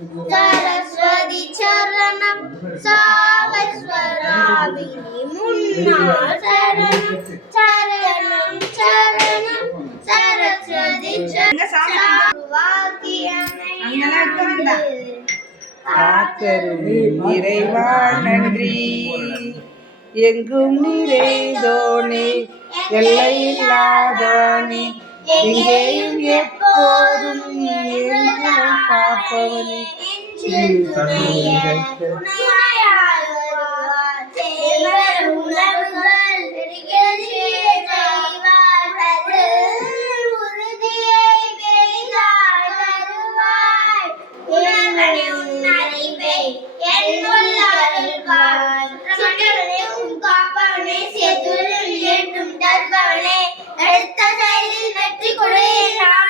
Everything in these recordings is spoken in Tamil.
சரஸ்வதி சரணம் சாவஸ்வராபினி முன்னாள் சரணம் சரணம் சரணம் சரஸ்வதி சரணம். காத்தருளி இறைவா நன்றி. எங்கும் நிறைந்தோனே எல்லையில்லாதோனே எங்கேயும் எப்போதும் காப்பவனே எடுத்த செயலில் வெற்றி கொடு நாடல்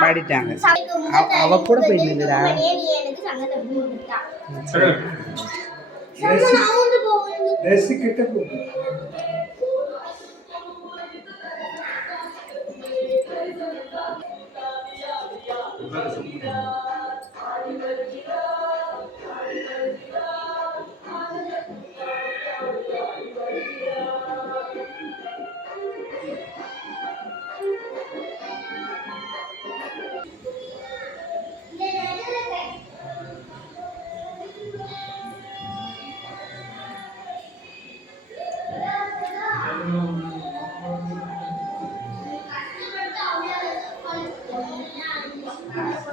பாடிட்டாங்க. அவ- அவ கூட போய் நின்னுடா. நீ